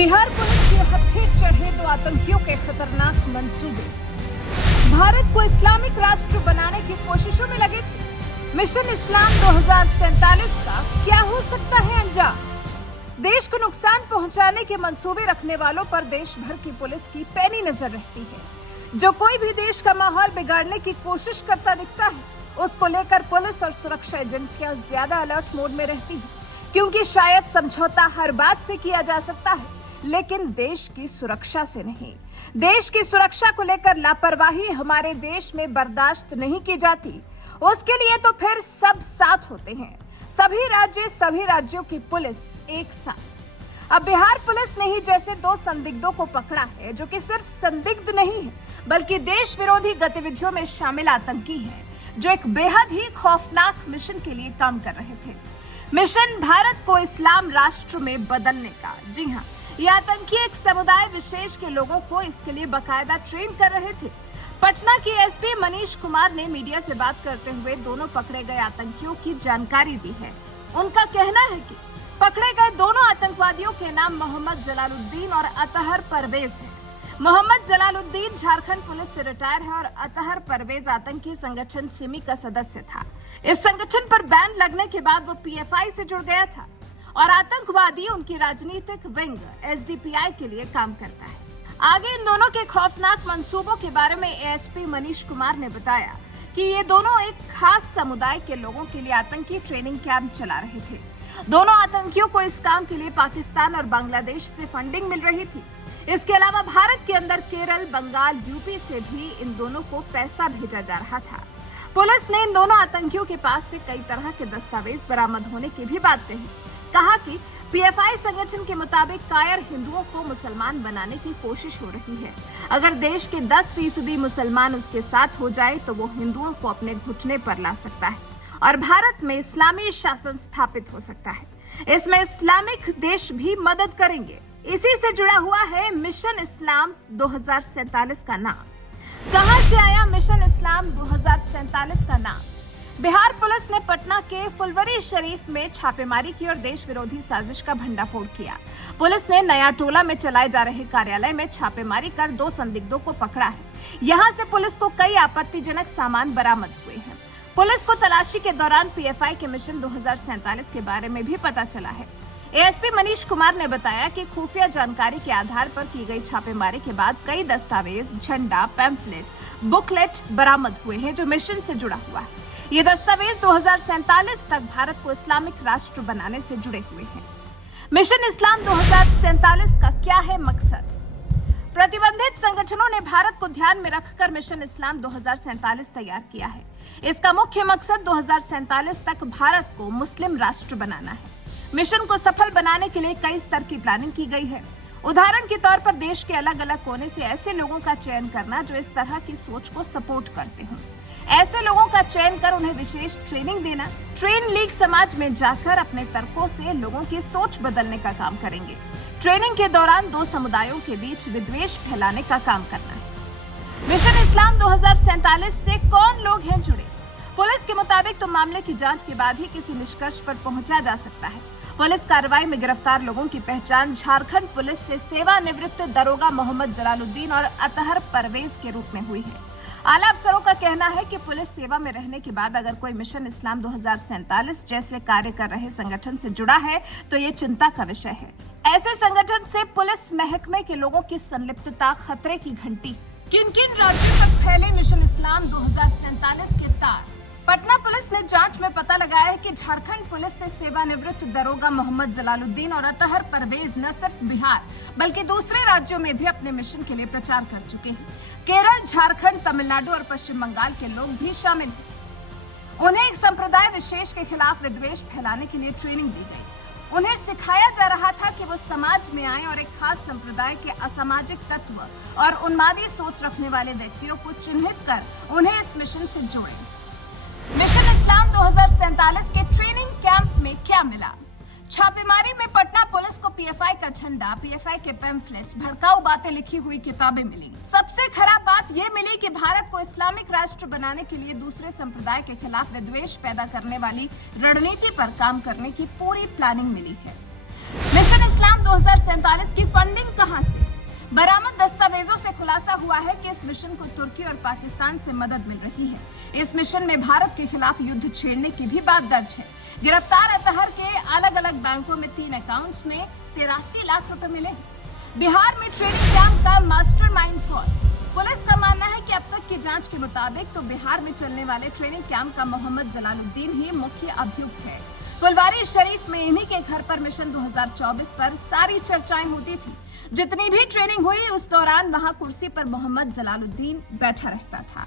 Bihar police के हत्थे चढ़े दो आतंकियों के खतरनाक मंसूबे। भारत को इस्लामिक राष्ट्र बनाने की कोशिशों में लगे थे। मिशन इस्लाम 2047 का क्या हो सकता है अंजाम? देश को नुकसान पहुंचाने के मंसूबे रखने वालों पर देश भर की पुलिस की पैनी नजर रहती है। जो कोई भी देश का माहौल बिगाड़ने की कोशिश करता दिखता है, उसको लेकर पुलिस और सुरक्षा एजेंसियां ज्यादा अलर्ट मोड में रहती हैं, क्योंकि शायद समझौता हर बात से किया जा सकता है, लेकिन देश की सुरक्षा से नहीं। देश की सुरक्षा को लेकर लापरवाही हमारे देश में बर्दाश्त नहीं की जाती। उसके लिए तो फिर सब साथ होते हैं, सभी राज्य, सभी राज्यों की पुलिस एक साथ। अब बिहार पुलिस ने ही जैसे दो संदिग्धों को पकड़ा है, जो कि सिर्फ संदिग्ध नहीं है, बल्कि देश विरोधी गतिविधियों में शामिल आतंकी हैं, जो एक बेहद ही खौफनाक मिशन के लिए काम कर रहे थे। मिशन भारत को इस्लाम राष्ट्र में बदलने का। जी हाँ, ये आतंकी एक समुदाय विशेष के लोगों को इसके लिए बकायदा ट्रेन कर रहे थे। पटना के एसपी मनीष कुमार ने मीडिया से बात करते हुए दोनों पकड़े गए आतंकियों की जानकारी दी है। उनका कहना है कि पकड़े गए दोनों आतंकवादियों के नाम मोहम्मद जलालुद्दीन और अतहर परवेज है। मोहम्मद जलालुद्दीन झारखंड पुलिस से रिटायर है और अतहर परवेज आतंकी संगठन सिमी का सदस्य था। इस संगठन पर बैन लगने के बाद वो पीएफआई से जुड़ गया था और आतंकवादी उनकी राजनीतिक विंग एसडीपीआई के लिए काम करता है। आगे इन दोनों के खौफनाक मंसूबों के बारे में एएसपी मनीष कुमार ने बताया कि ये दोनों एक खास समुदाय के लोगों के लिए आतंकी ट्रेनिंग कैंप चला रहे थे। दोनों आतंकियों को इस काम के लिए पाकिस्तान और बांग्लादेश से फंडिंग मिल रही थी। इसके अलावा भारत के अंदर केरल, बंगाल, यूपी से भी इन दोनों को पैसा भेजा जा रहा था। पुलिस ने इन दोनों आतंकियों के पास से कई तरह के दस्तावेज बरामद होने की भी बात कही। कहा कि पीएफआई संगठन के मुताबिक कायर हिंदुओं को मुसलमान बनाने की कोशिश हो रही है। अगर देश के 10% मुसलमान उसके साथ हो जाए तो वो हिंदुओं को अपने घुटने पर ला सकता है और भारत में इस्लामी शासन स्थापित हो सकता है। इसमें इस्लामिक देश भी मदद करेंगे। इसी से जुड़ा हुआ है मिशन इस्लाम 2047 का नाम। कहां से आया मिशन इस्लाम 2047 का नाम? बिहार पुलिस ने पटना के फुलवरी शरीफ में छापेमारी की और देश विरोधी साजिश का भंडाफोड़ किया। पुलिस ने नया टोला में चलाए जा रहे कार्यालय में छापेमारी कर दो संदिग्धों को पकड़ा है। यहां से पुलिस को कई आपत्तिजनक सामान बरामद हुए हैं। पुलिस को तलाशी के दौरान पीएफआई के मिशन 2047 के बारे में भी पता चला है। एएसपी मनीष कुमार ने बताया कि खुफिया जानकारी के आधार पर की गई छापेमारी के बाद कई दस्तावेज, झंडा, पैम्फलेट, बुकलेट बरामद हुए हैं, जो मिशन से जुड़ा हुआ है। ये दस्तावेज 2047 तक भारत को इस्लामिक राष्ट्र बनाने से जुड़े हुए हैं। मिशन इस्लाम 2047 का क्या है मकसद? प्रतिबंधित संगठनों ने भारत को ध्यान में रखकर मिशन इस्लाम 2047 तैयार किया है। इसका मुख्य मकसद 2047 तक भारत को मुस्लिम राष्ट्र बनाना है। मिशन को सफल बनाने के लिए कई स्तर की प्लानिंग की गई है। उदाहरण के तौर पर देश के अलग अलग कोने से ऐसे लोगों का चयन करना जो इस तरह की सोच को सपोर्ट करते हों। ऐसे लोगों का चयन कर उन्हें विशेष ट्रेनिंग देना। ट्रेन लीग समाज में जाकर अपने तर्कों से लोगों की सोच बदलने का काम करेंगे। ट्रेनिंग के दौरान दो समुदायों के बीच विद्वेष फैलाने का काम करना है। मिशन इस्लाम 2047 से कौन लोग हैं जुड़े? पुलिस के मुताबिक तो मामले की जांच के बाद ही किसी निष्कर्ष पर पहुंचा जा सकता है। पुलिस कार्रवाई में गिरफ्तार लोगों की पहचान झारखंड पुलिस से सेवानिवृत्त दरोगा मोहम्मद जलालुद्दीन और अतहर परवेज के रूप में हुई है। आला अफसरों का कहना है कि पुलिस सेवा में रहने के बाद अगर कोई मिशन इस्लाम 2047 जैसे कार्य कर रहे संगठन से जुड़ा है तो ये चिंता का विषय है। ऐसे संगठन से पुलिस महकमे के लोगों की संलिप्तता खतरे की घंटी। किन किन राज्यों तक फैले मिशन इस्लाम 2047 के तार? पटना पुलिस ने जांच में पता लगाया है कि झारखंड पुलिस से सेवानिवृत्त दरोगा मोहम्मद जलालुद्दीन और अतहर परवेज न सिर्फ बिहार बल्कि दूसरे राज्यों में भी अपने मिशन के लिए प्रचार कर चुके हैं। केरल, झारखंड, तमिलनाडु और पश्चिम बंगाल के लोग भी शामिल हैं। उन्हें एक संप्रदाय विशेष के खिलाफ विद्वेष फैलाने के लिए ट्रेनिंग दी गई। उन्हें सिखाया जा रहा था कि वो समाज में आए और एक खास संप्रदाय के असामाजिक तत्व और उन्मादी सोच रखने वाले व्यक्तियों को चिन्हित कर उन्हें इस मिशन से जोड़ें। मिशन इस्लाम 2047 के ट्रेनिंग कैंप में क्या मिला? छापेमारी में पटना पुलिस को पीएफआई का झंडा, पीएफआई के पैम्फलेट्स, भड़काऊ बातें लिखी हुई किताबें मिली। सबसे खराब बात ये मिली कि भारत को इस्लामिक राष्ट्र बनाने के लिए दूसरे संप्रदाय के खिलाफ विद्वेष पैदा करने वाली रणनीति पर काम करने की पूरी प्लानिंग मिली है। मिशन इस्लाम 2047 की फंडिंग कहां से? बरामद दस्तावेजों से खुलासा हुआ है कि इस मिशन को तुर्की और पाकिस्तान से मदद मिल रही है। इस मिशन में भारत के खिलाफ युद्ध छेड़ने की भी बात दर्ज है। गिरफ्तार अतहर के अलग अलग बैंकों में 3 अकाउंट्स में 83 लाख रुपए मिले। बिहार में ट्रेनिंग कैंप का मास्टरमाइंड कौन? पुलिस का मानना है कि अब तक की जांच के मुताबिक तो बिहार में चलने वाले ट्रेनिंग कैंप का मोहम्मद जलालुद्दीन ही मुख्य अभियुक्त है। फुलवारी शरीफ में इन्हीं के घर पर मिशन 2024 पर सारी चर्चाएं होती थी। जितनी भी ट्रेनिंग हुई उस दौरान वहां कुर्सी पर मोहम्मद जलालुद्दीन बैठा रहता था।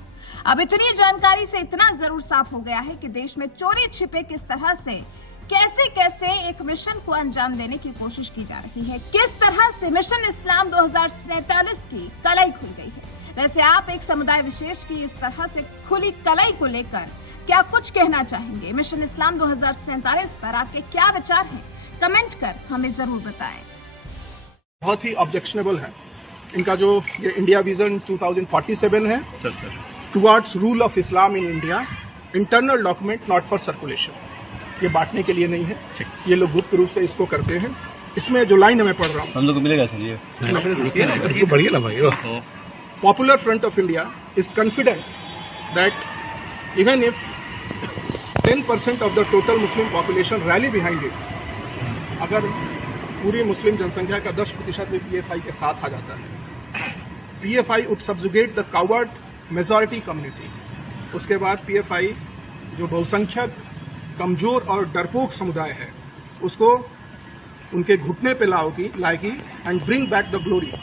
अब इतनी जानकारी से इतना जरूर साफ हो गया है कि देश में चोरी छिपे किस तरह से कैसे एक मिशन को अंजाम देने की कोशिश की जा रही है, किस तरह से मिशन इस्लाम 2047 की कलई खुल गई है। वैसे आप एक समुदाय विशेष की इस तरह से खुली कलई को लेकर क्या कुछ कहना चाहेंगे? मिशन इस्लाम 2047 पर आपके क्या विचार हैं? कमेंट कर हमें जरूर बताएं। बहुत ही ऑब्जेक्शनेबल है इनका जो ये इंडिया विजन 2047 है towards rule of Islam in India, internal document not for circulation. ये बांटने के लिए नहीं है, ये लोग गुप्त रूप से इसको करते हैं। इसमें जो लाइन मैं पढ़ रहा हूँ हम लोग को मिलेगा सर ये बढ़िया ना भाई। Popular Front of India is confident that even if 10% of the total Muslim population rally behind it, अगर पूरी मुस्लिम जनसंख्या का 10% भी PFI के साथ आ जाता है, PFI would subjugate the coward majority community। उसके बाद PFI जो बहुसंख्यक कमजोर और डरपोक समुदाय है उसको उनके घुटने पे लाएगी and bring back the glory,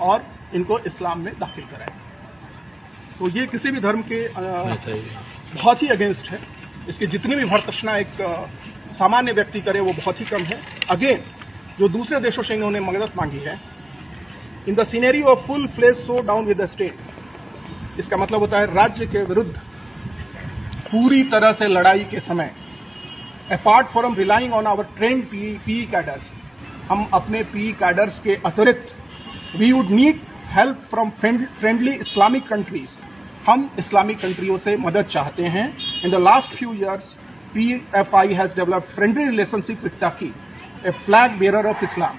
और इनको इस्लाम में दाखिल कराए। तो ये किसी भी धर्म के बहुत ही अगेंस्ट है। इसकी जितनी भी भर्त्सना एक सामान्य व्यक्ति करे वो बहुत ही कम है। अगेन जो दूसरे देशों से इन्होंने मदद मांगी है, in the scenario of full fledged showdown with the state, इसका मतलब होता है राज्य के विरुद्ध पूरी तरह से लड़ाई के समय, apart from relying on our trained PE cadres, हम अपने पीई कैडर्स के अतिरिक्त we would need help from friendly Islamic countries. हम इस्लामिक कंट्रियों से मदद चाहते हैं। In the last few years PFI has developed friendly relationship with Turkey, a flag bearer of Islam.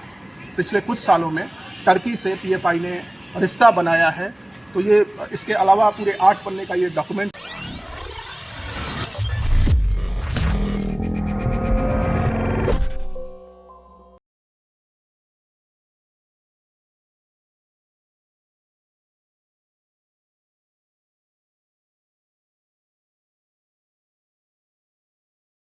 पिछले कुछ सालों में टर्की से PFI ने रिश्ता बनाया है। तो ये इसके अलावा पूरे 8 पन्ने का ये डॉक्यूमेंट